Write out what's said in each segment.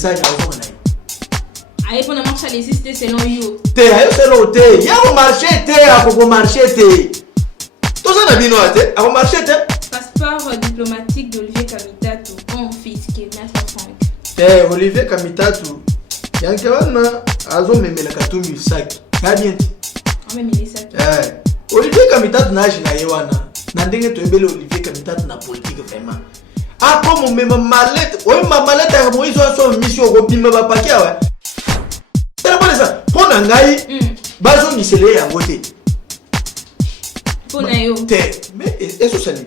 message à vous. Aïe, pour la marche à l'existe selon you. Te, aïe, selon te. Y'a au marché, te, à au marché, te. Tout ça n'a bien noté. À au marché, te. Passeport diplomatique d'Olivier Kamitatou, confisqué, maître Franck. Te, Olivier Kamitatou. Y'a un kawana, azo meme la katumbi sac. Y'a bien. On m'a mis les sacs. Olivier Kamitatou n'a pas de yewana. N'andenge to ebele Olivier Kamitatou na politique vraiment. Ah, comme même mallette. Oui, ma mallette a Moïse a son mission au bimba ba paquet ouais. C'est pas ça. Pour nangai, bazo misélé à voter. Pour nayo. Mais est-ce que ça dit?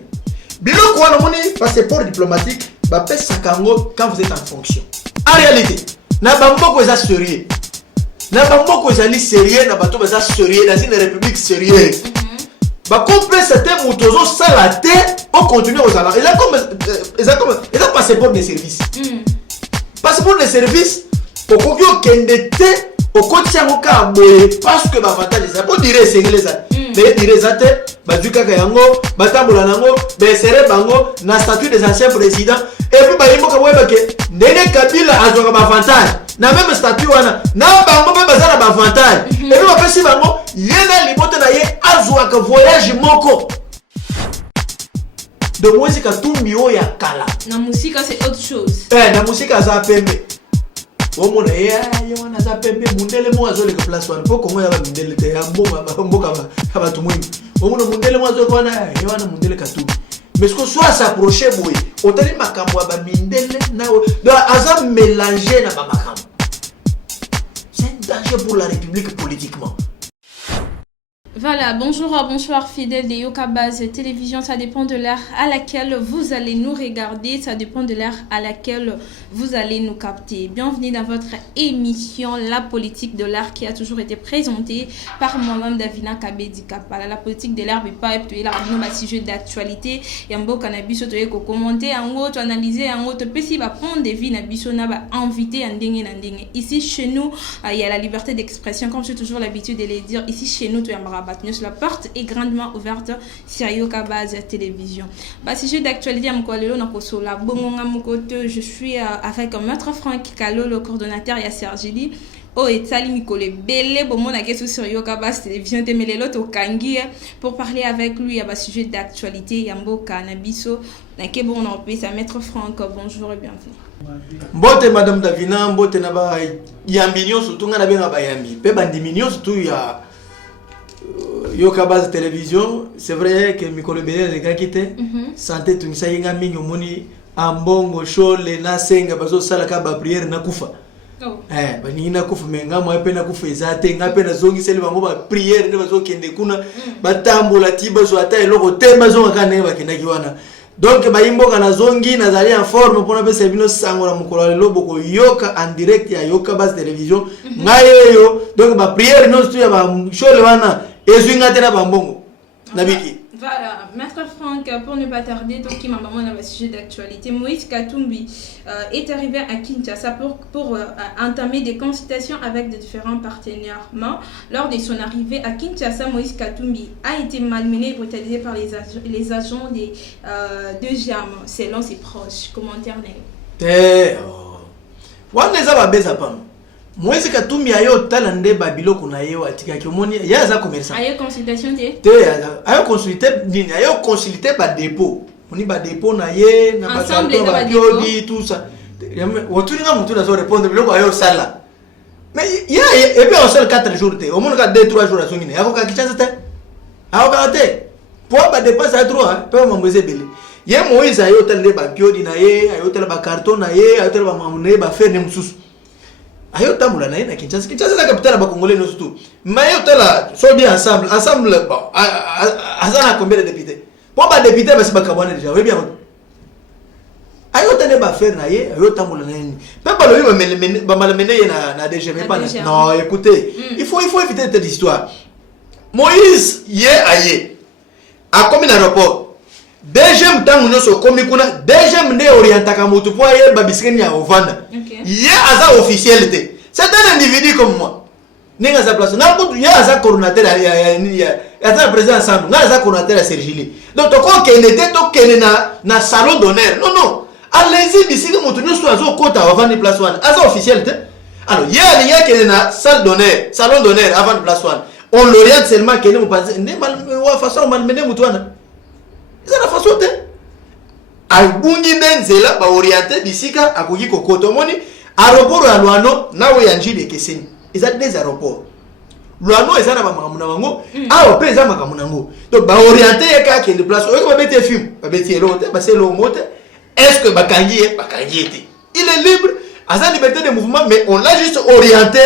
Bilo quoi na moni passeport diplomatique, ba pèse sakango quand vous êtes en fonction. En réalité, na bamboko eza sérieux. Na bamboko ezali sérieux na bato baza sérieux dans une république sérieuse. Bah complet c'était motozo salaté on continue aux allant. Il a passeport de service. Passeport de service au kokyo kendete au quotidien au cas parce que l'avantage c'est pour dire c'est que ça. Mais dire ça bah du kaka yango batambola nango besere bango na statut des anciens présidents et puis bah yimo kabwe ke ndene Kabila azoka avantage na même statut wana na bango be bazana avantage et puis ba pesi bango yena libote na ye azwa ka voyage moko de musique Katumbi o ya kala na musique c'est autre chose. Na musique za pembe omona ye wana za pembe mundele mo azole ka place wana poko ngoya ba mundele te mboka ba tumwini omona mundele mo azole wana ye wana mundele Katumbi mais ce que soit s'approcher boy otali makambo ba mindele na donc aza mélanger na ba makambo c'est un danger pour la République politiquement. Voilà, bonsoir fidèles de Yoka Base Télévision, ça dépend de l'heure à laquelle vous allez nous regarder, ça dépend de l'heure à laquelle vous allez nous capter. Bienvenue dans votre émission La politique de l'art qui a toujours été présentée par moi-même Davina Kabedi Kapala. La politique de l'art n'est pas un sujet d'actualité, il y a un beau cannabis, tu as commenté, tu analyser, tu peux si prendre des vies, tu as invité un dingue. Ici chez nous, il y a la liberté d'expression, comme j'ai toujours l'habitude de le dire, ici chez nous, tu as la porte est grandement ouverte sur Yoka Base Télévision. Sujet d'actualité, je suis avec Maître Franck Kalo, le coordonnateur et Sergili. Et Sali Mikole Bele, bon, mon aguette sur Yoka Base Télévision, Temelelot au Kangi, pour parler avec lui à sujet d'actualité, Yambo Canabiso, Nake bon, on peut ça Maître Franck, bonjour et bienvenue. Mbote Madame Davina, mbote naba yambinyo surtout ngana benga bayambi. Pe bandiminyo surtout ya Yoka Base Télévision, c'est vrai que Mikolo Bele les gars qui étaient santé tout ça yinga minyo moni ambongo show le na senga bazo sala ka ba prière na kufa. Bani na kufa menga mo pe na kufa ezate nga pe na zongi sele bango ba prière ne bazo kende kuna batambola tiba zo ata eloko te bazo kana ba kenda kiwana. Donc bayimbo kana zongi nazali en forme pour na pesa bino sango na mukolo le loboko yoka en direct ya Yoka Base Télévision ngayeyo donc ba prière no stu ya ba show le wana ezinga tena bambongo nabiki. Voilà, Maître Franck, pour ne pas tarder, donc il m'a demandé un sujet d'actualité. Moïse Katumbi est arrivé à Kinshasa pour entamer des consultations avec de différents partenaires. Lors de son arrivée à Kinshasa, Moïse Katumbi a été malmené et brutalisé par les agents de GAM, selon ses proches. Commentaire Moïse Katumbi ayo talande babilo kuna yeo atika kiomoni ya za commerçant ayo consultation ayo consulter ba dépôt moni ba dépôt na ye na ba biodi tout ça watu nga mutu na zo répondre biloko ayo sala mais ya et puis on sort 4 jours te au moins 2-3 jours azongine yako ka kichasa te ayo ka te pour ba dépense à 3 pe mamboze belé ye Moïse ayo talande ba biodi na ye ayo talande ba carton na ye ayo talande ba mamune ba faire ne mususu ayo tamula na ina Kinshasa la capitale ba congolais nous surtout mais ayo tala so bien ensemble bon azana combien de députés pour ba député ba se ba kabwana déjà oui bien ayo tane ba faire na ye ayo tamula na ni papa lo ba malmené na DG mais pas non écoutez il faut éviter cette histoire. Moïse ye aye a comme un aéroport deuxième temps nous so komi kuna deuxième ne orientaka mutu po ye babiskeni ya ovanda ye aza officialité c'est un individu comme moi ninga za place na mutu ye aza coordinateur ya aza président ensemble na aza coordinateur ya Sergili donc to ko kenete to kenena na salon d'honneur non allez-y d'ici que mon tournoi soit au côté avant de place one. Asa officiel. Alors, il y a qui est dans salle d'honneur, salon d'honneur avant de place one. On l'oriente seulement que nous pensons, ne façon malmener moutouana. C'est la façon de. A bungi nenzela ba orienté d'ici ka akoki kokoto moni aéroport ya Luano na we yanji de keseni. Ils ont des aéroports. Luano ezana ba makamuna bango, a pe ezana makamuna ngo. Donc ba orienté ka ke de place, o ba bete film, ba bete lote, ba c'est le mote. Est-ce que bakangi était? Il est libre, à sa liberté de mouvement, mais on l'a juste orienté.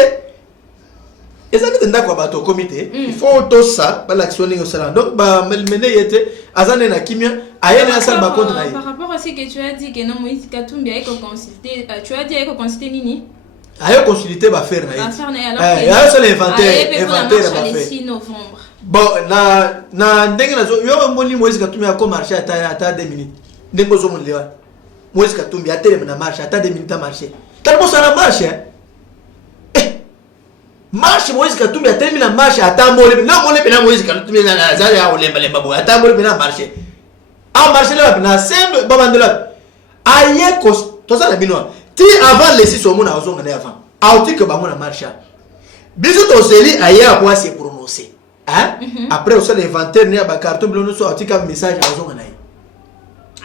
Et ça veut dire quoi comité. Il faut tout ça, l'action au salon. Donc bah mener était azane na kimia, ayé na salle ba contre na. Par rapport à ce que tu as dit que non Moïse Katumbi a consulté, tu as dit a consulté nini? Ayé consulté ba faire na. Ba faire na alors. Ayé c'est l'inventaire le 6 novembre. Bon na ndenge na zo yo moni Moïse Katumbi a ko marcher à 2 minutes. Ndenge zo mon lewa. Moïse Katumbi a télé na marche à 2 minutes à marcher. Tellement ça na marche hein. Marche Moïse Katumbi a terminé la marche à Tambole. Non, Moïse Katumbi na zali a olemba lemba bo. À Tambole na marcher. A marcher là na semble babandela. Aye kos to ça la binoa. Ti avant les 6 mois na ozonga na avant. Auti que ba mo na marche. Biso to seli aye a quoi se prononcer. Hein? Après on sait l'inventaire ne ba carton blanc so auti ka message a ozonga na.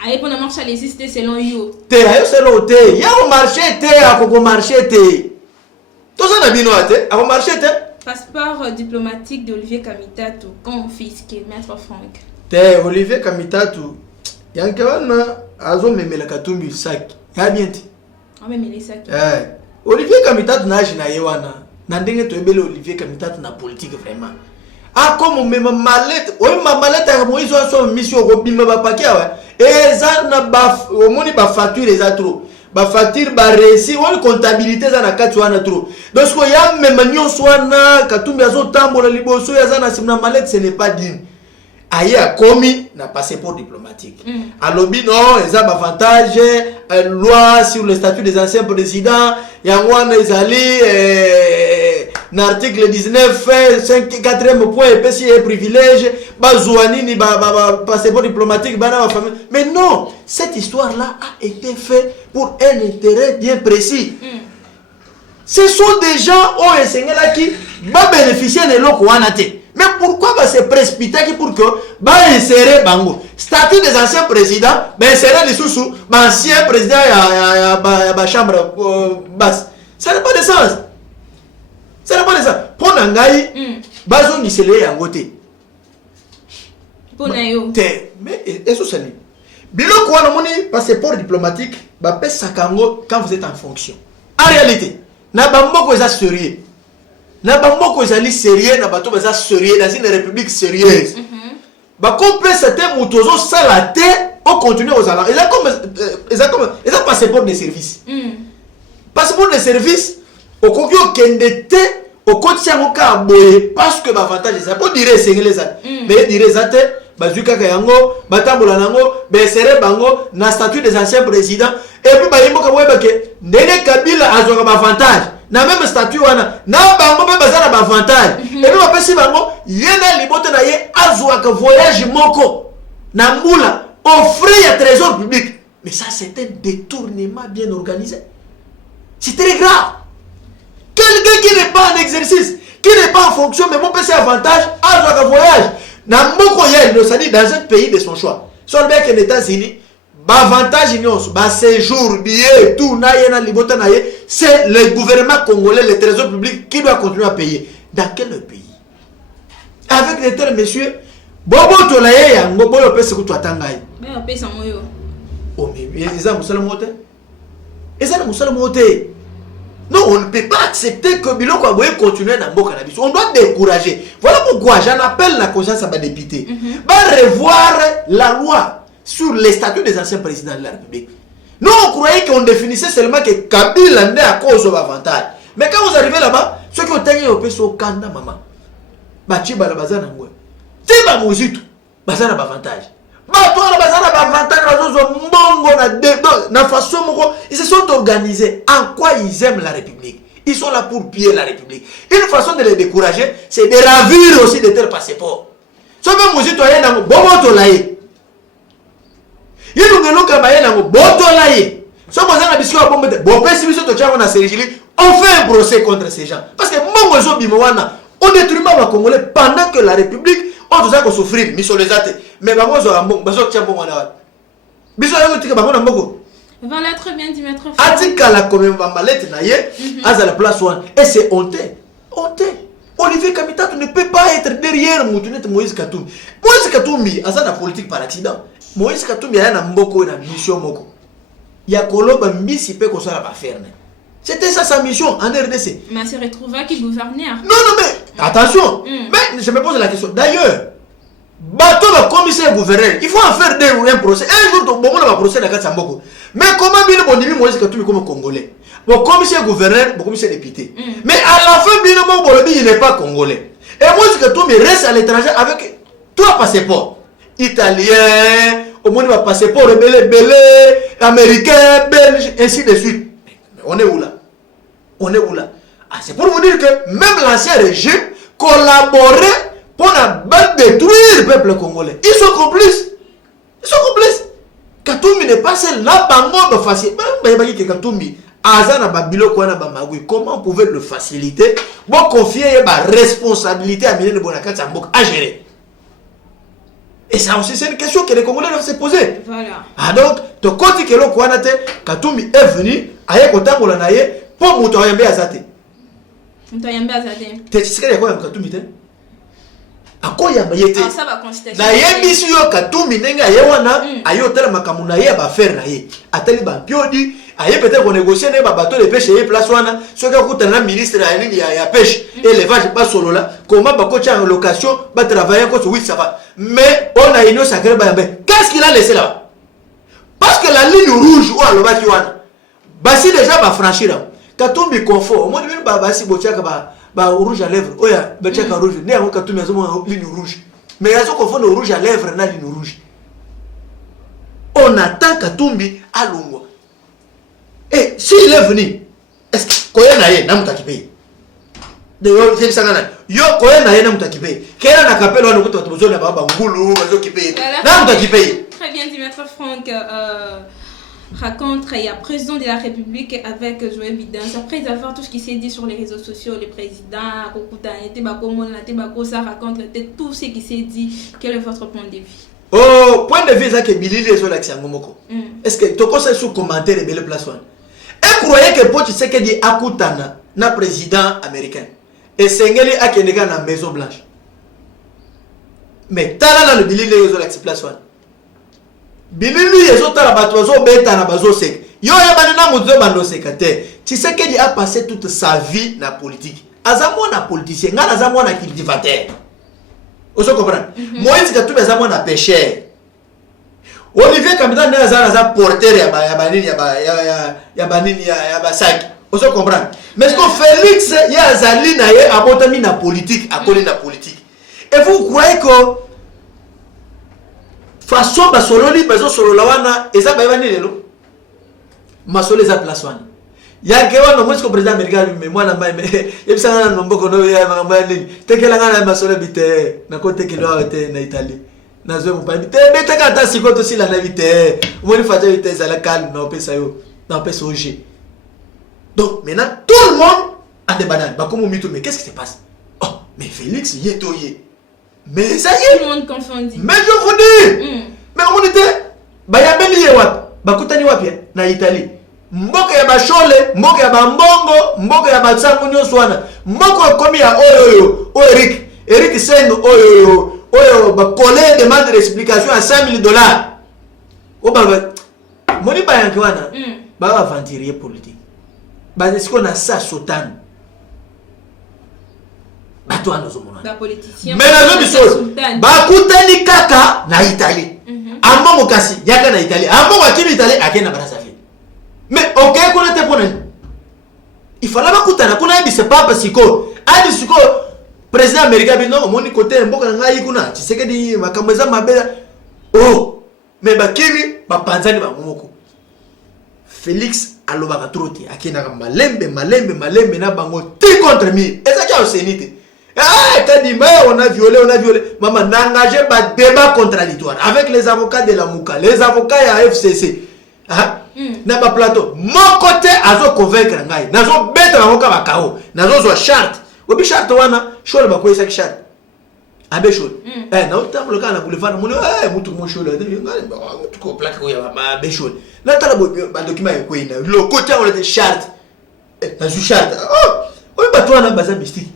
Aye pour la marche à l'existe selon you. Te aye selon te. Ya o marcher te a ko marcher te. Tout ça n'a bien noté. À marché, passeport diplomatique d'Olivier Kamitatu confisqué, maître Franck. Olivier Kamitatu, il y a un cas où même le Katumbi sac. Il y a bien. On met les sacs. Olivier Kamitatu n'a jamais eu un. N'andenge to ebele Olivier Kamitatu na politique vraiment. Ah comme même mallette, oui ma mallette a Moïse son mission au bimba ba paquet ouais. Et ça na ba au moni ba facture les atro. Ba facture ba récit ou comptabilité za na kati wana trop. Donc ce ya même nyonso wana Katumbi azo tambola liboso ya za na simna mallette ce n'est pas digne. Aye a commis na passeport diplomatique. Alobi non, ils ont avantage loi sur le statut des anciens présidents, yangwana ezali l'article 19 5 4e point EPC et privilège bazouani ni passeport diplomatique bana ma famille. Mais non, cette histoire là a été faite pour un intérêt bien précis. Ce sont des gens ont enseigné là qui va bénéficier de l'okoanate. Mais pourquoi va se précipiter pour que va insérer bango statut des anciens présidents, ben insérer les sous ancien président ya chambre basse. Ça n'a pas de sens. Ça n'a pas de sens. Pour nangai bazo ni sele yango te. Pour nayo. Mais est-ce ça ni? Biloko wana moni passeport diplomatique ba pesa kango quand vous êtes en fonction. En réalité, na bamboko eza sérieux. Na bamboko ezali sérieux na bato baza sérieux dans une république sérieuse. Ba compre c'était mutozo salate on continue aux allant. Ils ont passeport de service. Passeport de service au kokyo kendete au quotidien au cas boye parce que avantage ça pour dire sengele ça. Mais dire ça te bazuka kayango batambola nango besere bango na statut des anciens présidents et puis ba yimboka weba ke ndene Kabila azoka avantage. Na même statut wana na bango pe bazana ba avantage et puis ba pesi bango yena libote na ye azwa ka voyage moko na mbula offrir à trésor public. Mais ça c'est un détournement bien organisé. C'est très grave. Quelqu'un qui n'est pas en exercice, qui n'est pas en fonction mais mon pesi avantage azwa ka voyage na mboko ya il s'est dit dans un pays de son choix. Soit bien que les États-Unis avantage séjour, billet, tout, c'est le gouvernement congolais, le trésor public qui doit continuer à payer. Dans quel pays? Avec les terres, messieurs, Bobo Tolaye, Bobo Lopez, c'est que tu attends. Mais on paye sans moyo. Oh, mais ils ont un moté. Ils ont un moté. Non, on ne peut pas accepter que Biloko Aboye continue dans le cannabis. On doit décourager. Voilà pourquoi j'en appelle la conscience à ma députée. Va revoir la loi sur les statuts des anciens présidents de la République. Nous, on croyait qu'on définissait seulement que Kabila n'est à cause de l'avantage. Mais quand vous arrivez là-bas, ceux qui ont été au pays au Kanda, maman, Bachiba la bazana ngwe. Tiba muzitu, bazana avantage. Toi la bazana avantage, na façon ils se sont organisés. En quoi ils aiment la République? Ils sont là pour piller la République. Une façon de les décourager, c'est de ravir aussi de tels passeports. Ce même muzitu aye na bobo tolaye. Yelungelo kabaye na botola ye. So bozana bisiko ya bombe bon pesi biso to tchango na Sergili, on fait un procès contre ces gens parce que mongo zo bimowana on détruit pas Congolais pendant que la République on doit souffrir miso les athées mais bango zo ambongo bazo tchango wana wa. Biso yo tika bango na mboko. Voilà, très bien dit, maître. Atika la comme malette na ye à la place one et c'est honteux. Olivier Kamitatou ne peut pas être derrière Moïse Katumbi. Moïse Katumbi a ça la politique par accident. Moïse Katumbi a un mboko na mission moko. Ya koloba mbisi pe ko ça va faire. C'était ça sa mission en RDC. Mais se retrouva qui gouverneur. Non mais attention. Mais je me pose la question. D'ailleurs, bateau va commissaire gouverneur, il faut en faire un procès. Un jour donc bon va procès na kati mboko. Mais comment bien bon dimi Moïse Katumbi comme congolais. Bon commissaire gouverneur, bon commissaire député. Mais à la fin bien mon Bolobi il n'est pas congolais. Et Moïse Katumbi reste à l'étranger avec trois passeports. Italien, au moins va passeport belé américain, belge, ainsi de suite. Mais on est où là? Ah, c'est pour vous dire que même l'ancien régime collaborait pour détruire le peuple congolais. Ils sont complices. Katumbi n'est pas seul là, bango facile. Katumbi, Azana Babilo Kwana Bamagui, comment on pouvait le faciliter? Bon, confier ma responsabilité à Mylène Bonakati à gérer. Et ça aussi, c'est une question que les Congolais doivent se poser. Voilà. Ah donc, tu comptes que le Kwanate, Katumbi est venu, aye kotambo la naye, pour Moutoyambe Azate. Moutoyambe Azate. Tu sais qu'il y a quoi Katumbi te? À quoi il y a Mayete? Ah, ça va constater. La yebisi yo Katumbi nenga yewana, aye hôtel makamuna ye ba faire na ye. Ateli ba piodi, aye peut-être qu'on négocie ne ba bateau de pêche ye place wana, ce que coûte na ministre ya pêche, élevage pas solo là, comment ba coach en location, ba travailler quoi oui ça va. Mais on a une sacrée ba qu'est-ce qu'il a laissé là? Parce que la ligne rouge ou alors ba kiwana. Basi déjà ba franchir. Katumbi confort, moi même ba basi bochaka ba rouge à lèvres, oya ba chaka rouge, né en Katumbi azomo ligne rouge. Mais yazo confondre rouge à lèvres na ligne rouge. On attend Katumbi à Longwa. Et s'il est venu, est-ce que Koya Naye n'a pas payé? De yo Koya Naye n'a pas payé. Quel est la capelle où on a besoin de Baba Ngoulou, qui paye? N'a pas payé. Très bien dit, maître Franck. Raconte, il y a président de la République avec Joël Bidens. Après avoir tout ce qui s'est dit sur les réseaux sociaux, le président, ça raconte tout ce qui s'est dit. Quel est votre point de vue? Oh, point de vue, c'est que Billy les autres actions Momoko. Est-ce que tu conseilles sous commentaire et belle place one? Et croyez que pour tu sais que dit Akutana, na président américain. Et Sengeli a Kenega na Maison Blanche. Mais t'as là le Billy les autres actions place one. Billy les autres la batoiso beta na bazo sec. Yo ya banana mozo bando secrétaire. Tu sais que dit a passé toute sa vie na politique. Azamo na politicien, ngana azamo na cultivateur. Vous comprenez? Moïse Katumbi azamo na pêcheur. Olivier Kamitatou n'est pas porteur ya banini ya basaki. Vous comprenez? Mais ce que Félix ya azali na ye abotami na politique, akoli na politique. Et vous croyez que façon basololi bazo solola wana eza bayebani lelo? Masolo eza place wana. Ya kewa no mwezi ko président américain mais moi na mbaye yebisa na nomboko no ya mbaye nini. Tekela ngana masolo bite na ko tekelo ate na Italie. Na zo mpa bite bete ka ta sikoto sila na bite. Umoni faja bite za la calme na opesa yo. Na opesa oje. Donc maintenant tout le monde a des bananes. Ba comme mito mais qu'est-ce qui se passe? Oh, mais Félix yetoye. Mais ça y est. Tout le monde confondu. Mais je vous dis. Mais on était bayabeli ye wapi? Bakutani wapi na Italie. Mboka ya bashole, mboka ya bambongo, mboka ya batsangu nyonso wana. Mboka komi ya oyo Eric Seng oyo ba collègue demande d'explication à $100,000. O ba moni ba yanki wana. Ba aventurier politique. Ba est-ce qu'on a ça sotan? Ba to anozo mona. Ba politicien. Mais la chose ba kutani kaka na Italie. Amo kasi yaka na Italie. Amo wakimi Italie akena Brazzaville. Mais ok, qu'on était pour nous. Il fallait pas qu'on ait dit c'est pas parce que président américain dit non, mon côté un bon quand tu sais que dit ma kameza ma belle. Oh, mais bakimi ba panzani ba moko. Félix aloba troti akina malembe na bango ti contre mi. Et ça qui a sénité. Ah, Kadima, on a violé. Maman, n'a engagé un débat contradictoire avec les avocats de la Mouka, les avocats à FCC. Hein? N'a pas plateau. Mon côté, azo convaincre ngai. Nazo bête avocat bakao. Nazo zo charte. Obi charte wana, chole ba koisa charte. Abe chole. Na otam le kana boulevard mon mutu mo chole. Mutu ko plaque ko ya ma be chole. Na tala ba document ko ina. Le côté on était charte. Nazo charte. Oh, obi bato wana baza mystique.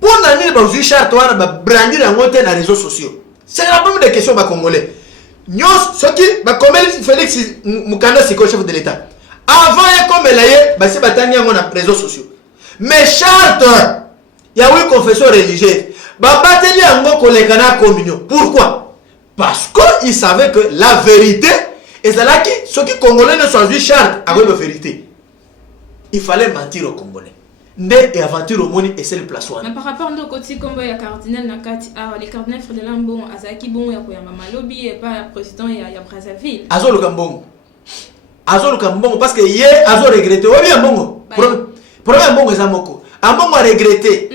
Pour nani ba zo charte wana ba brandir en monter na réseaux sociaux. C'est la première question ba congolais. Nyos soki ba komeli Félix Mukanda c'est chef de l'État. Avant comme elaye ba se batani yango na réseaux sociaux. Mais charte ya oui confession religieuse. Ba bateli yango koleka na communion. Pourquoi? Parce que il savait que la vérité est là qui soki congolais ne choisit charte avec la vérité. Il fallait mentir aux Congolais. Ndé et aventure au monde et c'est le place one. Mais par rapport à côté comme il y a cardinal nakati les cardinal Frédélin bon azaki bon ya koyamba malobi et pas président ya Brazzaville. Azo le kambongo parce que hier azo regretté oui bien bongo. Problème bongo ezamoko. Ambongo a regretté.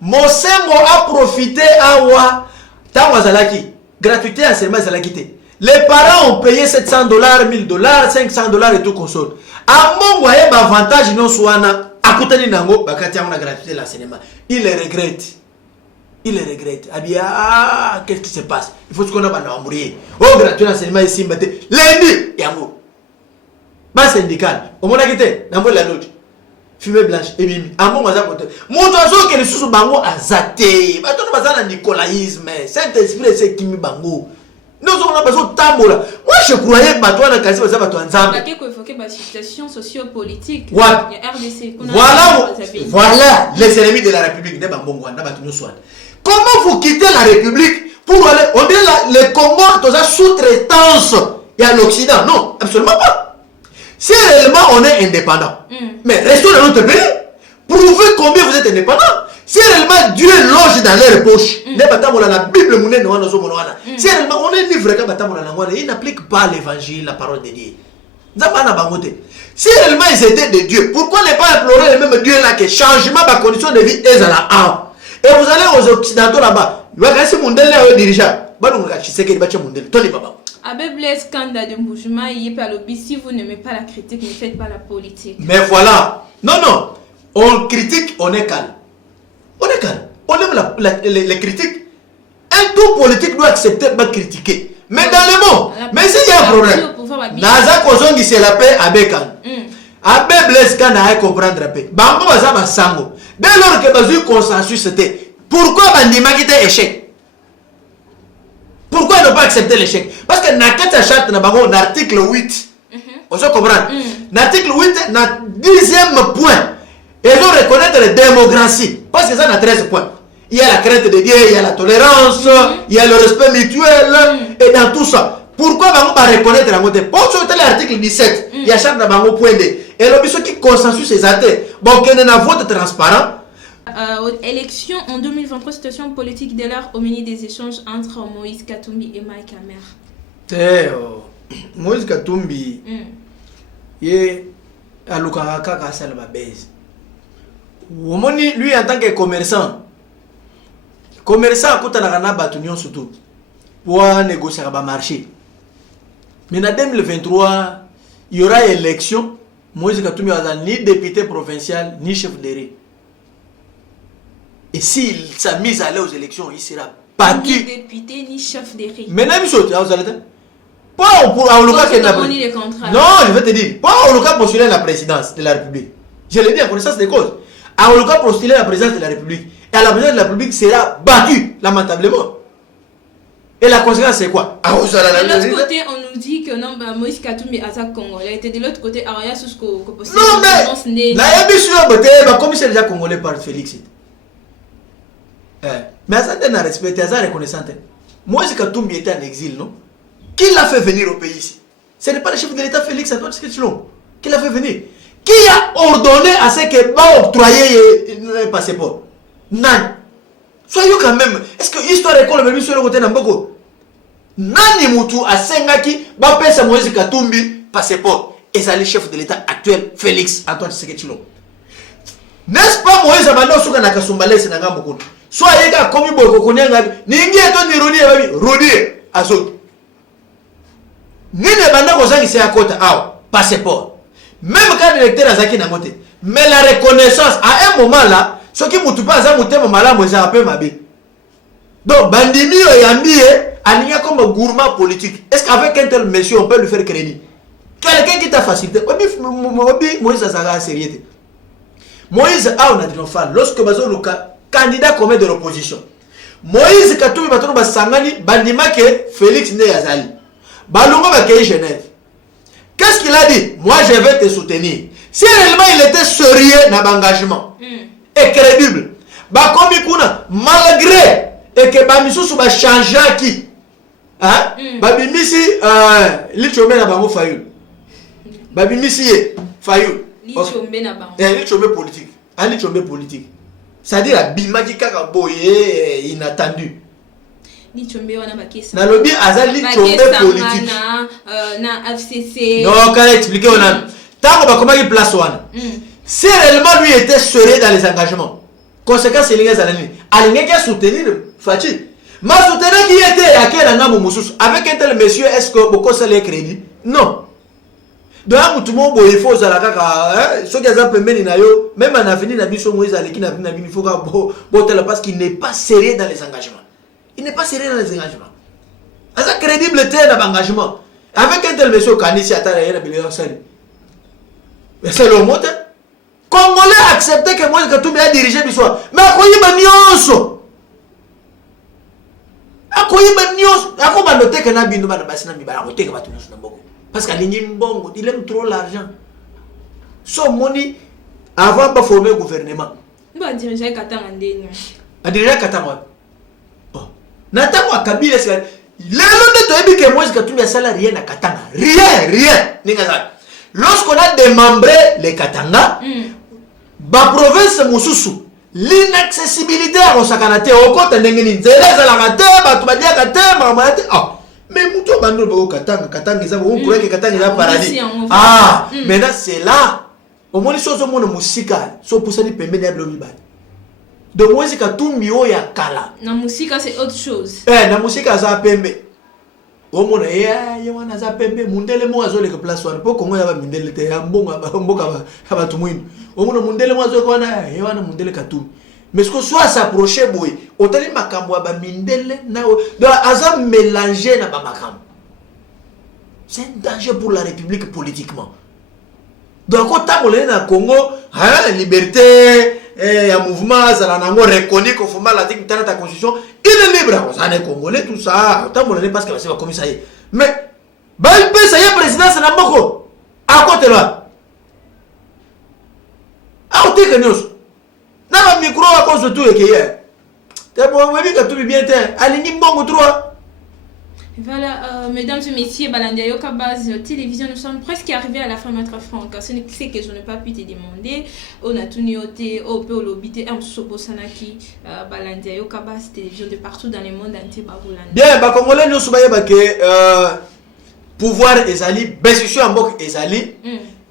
Mosengo a profité awa tango azalaki gratuité à seulement azalaki té. Les parents ont payé $700, $1000, $500 et tout console. Ambongo a eu avantage non soana. Akutani nango bakati yango na gratuité la cinéma. Il le regrette. Ah, qu'est-ce qui se passe? Il faut qu'on a pas mourir. Oh, gratuité la cinéma ici mbate. Lundi yango. Bas syndical. Au monde akité nango la note. Fumée blanche et bimi. Amon maza kote. Moto azo ke le susu bango azate. Bato na bazana nicolaïsme. Saint-Esprit c'est kimi bango. Nous on a besoin de tambola. Moi je croyais que toi na kasi baza bato ensemble. Il faut évoquer la situation socio-politique. Il y a RDC. Voilà les ennemis de la République de Bambongo na bato nyoswa. Comment vous quittez la République pour aller on dit le Congo toza sous-traitance et à l'Occident? Non, absolument pas. Si réellement on est indépendant. Mais restons dans notre pays. Prouvez combien vous êtes indépendant. Si réellement Dieu loge dans leurs poches, la Bible, si réellement on est livré, il n'applique pas l'évangile, la parole de Dieu. Si réellement ils étaient de Dieu, pourquoi ne pas implorer le même Dieu là que changement de condition de vie est à la âme? Et vous allez aux Occidentaux là-bas, vous allez voir Mundele là, dirigeant. Abbé Blaise Kanda de Mboujima, si vous n'aimez pas la critique, ne faites pas la politique. Mais voilà. Non. On critique, on est calme. On est calme. On aime les critiques. Un tout politique doit accepter de critiquer. Mais dans le monde, mais s'il y a un problème, Naza Kozongi c'est la paix à Bekan. Abbé Blaise Kanda a comprendre la paix. Bango Bazaba Sango. Dès lors que Bazu consensus c'était, pourquoi Bandima qui était échec? Pourquoi ils n'ont pas accepté l'échec? Parce que Nakata charte na bango l'article 8. On se comprend. L'article 8, na 10e point. Ils ont reconnaître la démocratie. Parce que ça a 13 points. Il y a la crainte de Dieu, il y a la tolérance, il y a le respect mutuel, et dans tout ça. Pourquoi on va reconnaître la montée? Pour sur l'article 17, il y a chaque bango point D. Et l'objet qui consensus est athée. Bon, qu'il y a un vote transparent. Élection en 2023, situation politique de l'heure au milieu des échanges entre Moïse Katumbi et Mike Hammer. Moïse Katumbi, il a l'okaka kasa la base. Lui en tant que commerçant, a na batunion surtout pour négocier le marché. Mais en 2023, il y aura élection. Moïse Katumbi n'a ni député provincial ni chef d'État. Et s'il s'est mis à aller aux élections, il sera battu. Ni député ni chef d'État. Mais même chose, pas pour non, je vais te dire, pas au cas postuler la présidence de la République. Je l'ai dit en connaissance des causes. À le cas postuler la présidence de la République. Et la présidence de la République sera battue lamentablement. Et la conséquence c'est quoi? De l'autre côté, on nous dit que non, Moïse Katumbi attaque Congolais. Et de l'autre côté, Aria Susko postule. Non mais la émission comme c'est déjà Congolais par Félix. Mais ça n'a respecté, ça reconnaissant. Moïse Katumbi était en exil, non? Qui l'a fait venir au pays ici? Ce n'est pas le chef de l'État Félix Antoine Tshisekedi qui l'a fait venir. Qui a ordonné à ce que va octroyer un passeport? Nan. Soyez quand même. Est-ce que l'histoire école même sur le côté d'Amboko? Nani Moutou a Sengaki va payer Moïse Katumbi passeport. Et c'est le chef de l'État actuel Félix Antoine Tshisekedi. N'est-ce pas Moïse Amando Souka Nakasumbale Senanga Mokono? soit il y a comme il ningi eto ni rodi babi rodi aso nini banda kozangi c'est à côté passeport même quand l'électeur azaki na moté mais la reconnaissance à un moment là ce qui mutu pas za mutema malamu ça appelle mabe donc bandimi oyambi aligna comme gourmand politique est-ce qu'avec un tel monsieur on peut lui faire crédit quelqu'un qui t'a facilité Moïse a sérieux Moïse a un triomphal lorsque bazo luka candidat commun de l'opposition Moïse Katumbi batono basangani bandima que Félix ne yazali balongo ba kei Genève. Qu'est-ce qu'il a dit? Moi je vais te soutenir. Si réellement il était sérieux dans l'engagement et crédible, ba komi kuna malgré et que ba misusu ba changer qui hein ba bimisi li chombe na bango Fayulu. Ba bimisi Fayulu. Li chombe na bango. Li chombe politique. Ali chombe politique. C'est-à-dire abimaki kaka boye inattendu. Li chombe wana bakesa. Na lobby azali chombe politique. Na FCC. Non, quand expliquer on a tant qu'on va comment il place wana. Si réellement lui était sérieux dans les engagements, conséquence c'est les années. Aligné qui soutenir Fachi. Ma soutenir qui était à quel anga mususu avec un tel monsieur est-ce que beaucoup ça les crédit? Non. Donc tout le monde il faut ça la kaka ceux qui ont pembeni na yo même en avenir na biso Moïse aleki na il faut ka botel parce qu'il n'est pas sérieux dans les engagements. Il n'est pas sérieux dans les engagements. Ça crédibilité dans l'engagement. Avec un tel monsieur Kanisi atala yena bilio sali. C'est le mot. Congolais accepter que Moïse Katumbi a dirigé biso. Mais akoyiba nyonso. Akoyiba nyonso. Akoba noter que na bindu bana basina mibala kote ka batu nyonso na mboko. Parce qu'il il aime trop l'argent. Son money avant de former le gouvernement. Il va diriger Katanga ndeni. A diriger Katanga. Bon. Natama Kabila c'est les gens de que moi je Katumbi a salarié na Katanga. Rien. Lorsqu'on a démembré les Katanga, ba province mususu l'inaccessibilité à Rosakanate au côté ndengeni nzela za la kate ba tubadia kate mamate. Mais muto bando ba Katanga ils ont croire que Katanga est paradis. Maintenant c'est là au moins les choses au monde musika so pusani pembe na blomi ba. Donc moi c'est Katumbi o ya kala. Na musika c'est autre chose. Na musika za pembe. Au monde ya wana za pembe mundele mo azole ke place wana po Kongo ya ba mindele te ya mbonga ba tumwini. Au monde mundele mo azole wana ya wana mundele Katumbi. Mais ce que soit s'approcher boy, autant makambo ba mindele na donc aza mélanger na ba makambo. C'est un danger pour la République politiquement. Donc autant on est dans Congo, liberté un mouvement ça n'a pas reconnu conformément à l'article de la constitution, il est libre. Ça est congolais tout ça, autant on est parce que c'est comme ça y est. Mais bah il peut ça y est président c'est n'a pas quoi. À côté là. Ah on dit que nous na micro à cause de tout et que hier. T'es bon, oui, que tout bien t'es. Aligné bon ou trop. Voilà, mesdames et messieurs, Balandia Yoka Base Télévision, nous sommes presque arrivés à la fin, maître Franck. C'est que je n'ai pas pu te demander. On a tout noté, on peut l'obiter, un sobo sanaki, Balandia Yoka Base Télévision de partout dans le monde entier. Bien, bah Congolais, nous sommes que pouvoir ezali, bénédiction en bok ezali.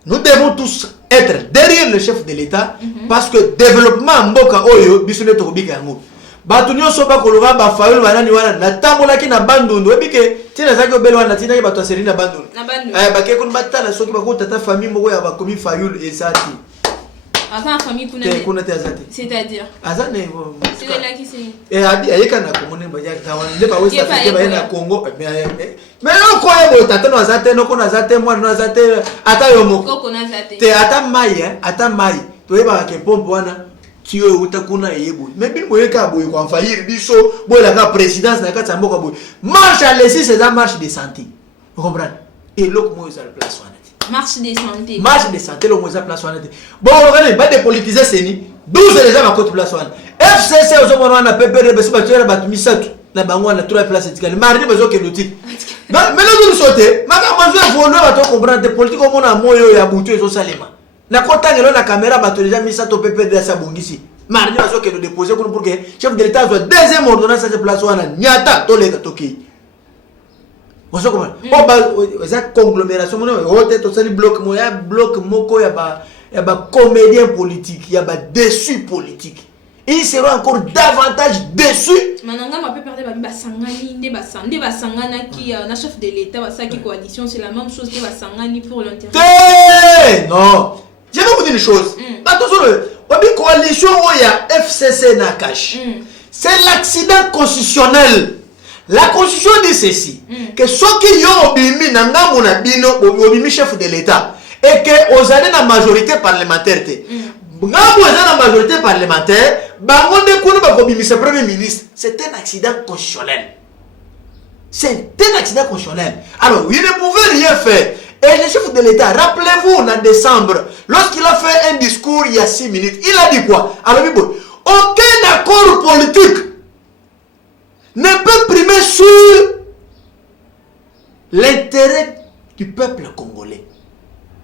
Nous devons tous être derrière le chef de l'État parce que développement en boka oyo bisone to bika yango. Batu nyonso ba koloba ba Fayulu banani wana na tambola ki na bandundu ebike tina zaki obelo wana tina ki bato aseri na bandundu. Ba ke kun batala soki ba ko tata famille moko ya ba komi Fayulu ezati. Asa famille kuna te azati. C'est-à-dire azane c'est là qui c'est. Abi ayeka na Congo ne ba ya tawana ne ba West Africa ba na Congo mais non quoi bo tata no azate no kona azate mwana no azate ata yo moko. Koko na azate. Te ata mai to eba ke pompo wana Tio utakuna yebo. Mais bin moyeka boy ko faillir biso boy la présidence na kata mboka boy. Marche à laisser c'est la marche de santé. Vous comprenez? Et l'autre moi ça place wanati. Marche de santé. Marche de santé le moi ça place wanati. Bon regardez pas de politiser seni. 12 les gens à côté place wanati. FCC aux hommes na PPR besi ba tuera ba tumisatu na bango na 3 places etikali. Mardi bezo ke loti. Mais nous sauter, maka manzo volo ba to comprendre de politique comme on a moyo ya butu ezo salema. Na kotangelo na caméra bato déjà mis ça to PPD de sa bongisi. Mardi bazo ke le déposer pour que chef de l'état soit deuxième ordonnance à cette place wana nyata to le toki. Vous comprenez? On ba za conglomération mon hote to sali bloc moko ya ba comédien politique, ya ba déçu politique. ils seront encore davantage déçus. Mananga m'a perdre ba sangani ne ba sangana qui na chef de l'état ba sa qui coalition c'est la même chose que ba sangani pour l'intérêt. Non, je vais vous dire une chose. Attention, la coalition où il y a FCC Nakash. C'est l'accident constitutionnel. La constitution dit ceci, que ceux qui ont obimi nanga monabino obimi chef de l'état et que aux années la majorité parlementaire la majorité parlementaire c'est premier ministre. C'est un accident constitutionnel. C'est un accident constitutionnel. Alors, il ne pouvait rien faire. Et le chef de l'État, rappelez-vous, en décembre, lorsqu'il a fait un discours il y a 6 minutes, il a dit quoi? Alors, aucun accord politique ne peut primer sur l'intérêt du peuple congolais.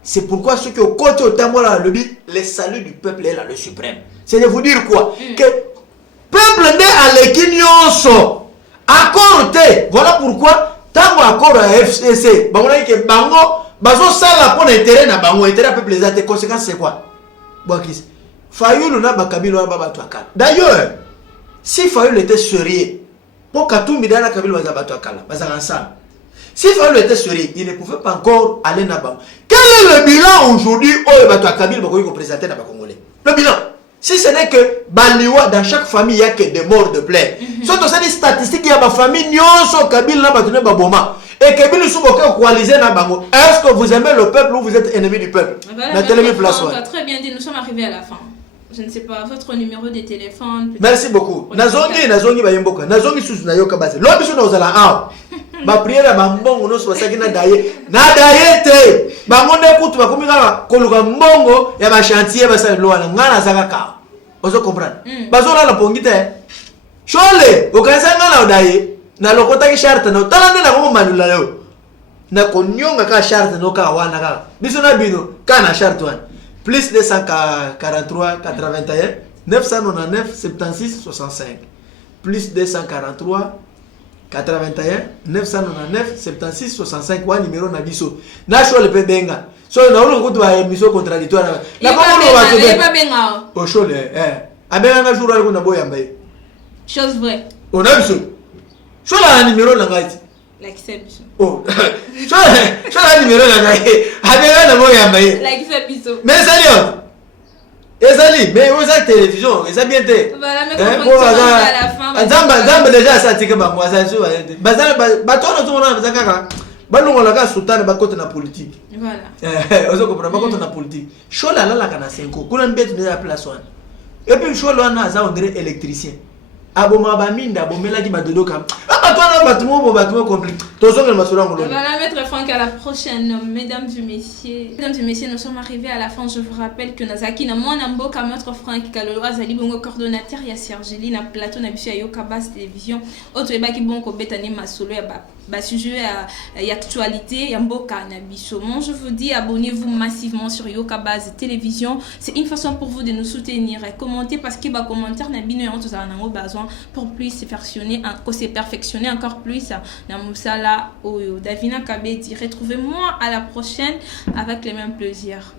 C'est pourquoi ceux qui ont côté au Tamola le dit, le salut du peuple est là, le suprême. C'est de vous dire quoi? Que peuple né à l'équignon, accord. Voilà pourquoi, tant accord à FCC, bango que bango, bazo sala pour l'intérêt na bango, intérêt peuple les athées, conséquences c'est quoi? Boakis. Fayoul n'a pas Kabila Babatouakala. D'ailleurs, si Fayoul était sérieux, pour Katou Midana Kabila Babatouakala, ensemble. Si Fayoul était sérieux, il ne pouvait pas encore aller là-bas. Quel est le bilan aujourd'hui où Kabila va présenter dans les Congolais? Le bilan. Si ce n'est que Baliwa, dans chaque famille, il n'y a que des morts de plaie. Surtout ça, des statistiques, il y a ma famille, Nyonso, Kabila, Baboma. Et Kabila, coalisé dans Bango. Est-ce que vous aimez le peuple ou vous êtes ennemi du peuple? Très bien dit, nous sommes arrivés à la fin. Je ne sais pas, votre numéro de téléphone. Merci beaucoup. Nazongi bayemboka. Nazongi sous na yoka base. L'homme sur nos ala ba prière ba mbongo no so sakina daye. Na daye te. Ba monde kutu ba komika koluka mbongo ya ba chantier ba sa loana ngana saka ka. Ozo comprendre. Bazola la pongite. Chole, okaza ngana daye. Na lokota ki charte na talande na ko manula leo. Na konyonga ka charte no ka wana ka. Biso na bino kana charte wana. Plus 243 81 999 76 65 plus 243 81 999 76 65 wa numéro na biso na show le pe benga so na olo kutu ba émission contradictoire na ko lo ba te pas benga o show le abenga na jour ko na boya mbaye chose vraie on a biso show la numéro na ngati like biso oh show la numéro na ngai abenga na boya mbaye like biso mais sérieux. Ezali, mais où est la télévision? C'est bien té. Voilà, mais comment à la fin. Zamba déjà ça tika ba moi ça sur. Bazala ba tono to na bazaka. Balungo la ka sultana ba kote na politique. Voilà. Ozo comprendre ba kote na politique. Shola la kana 5 ko. Kuna mbetu na place one. Et puis shola na za on dirait électricien. Aboma ba minda bomela ki ba dodoka. Ah toi na batumo compliqué. Tozo le masura ngolo. Voilà, maître Franck, à la prochaine. Mesdames et messieurs, nous sommes arrivés à la fin. Je vous rappelle que Nazaki na mon amboka maître Franck Kalolo azali bongo coordonnateur ya Sergeli na plateau na biso ya Yoka Base télévision. Autre ebaki bongo betani masolo ya ba sujet ya actualité ya mboka na biso. Moi je vous dis abonnez-vous massivement sur Yoka Base télévision. C'est une façon pour vous de nous soutenir et commenter parce que ba commentaire na bino ya tous en besoin pour plus se perfectionner encore plus na musala oyo Davina Kabedi. Retrouvez-moi à la prochaine avec les mêmes plaisirs.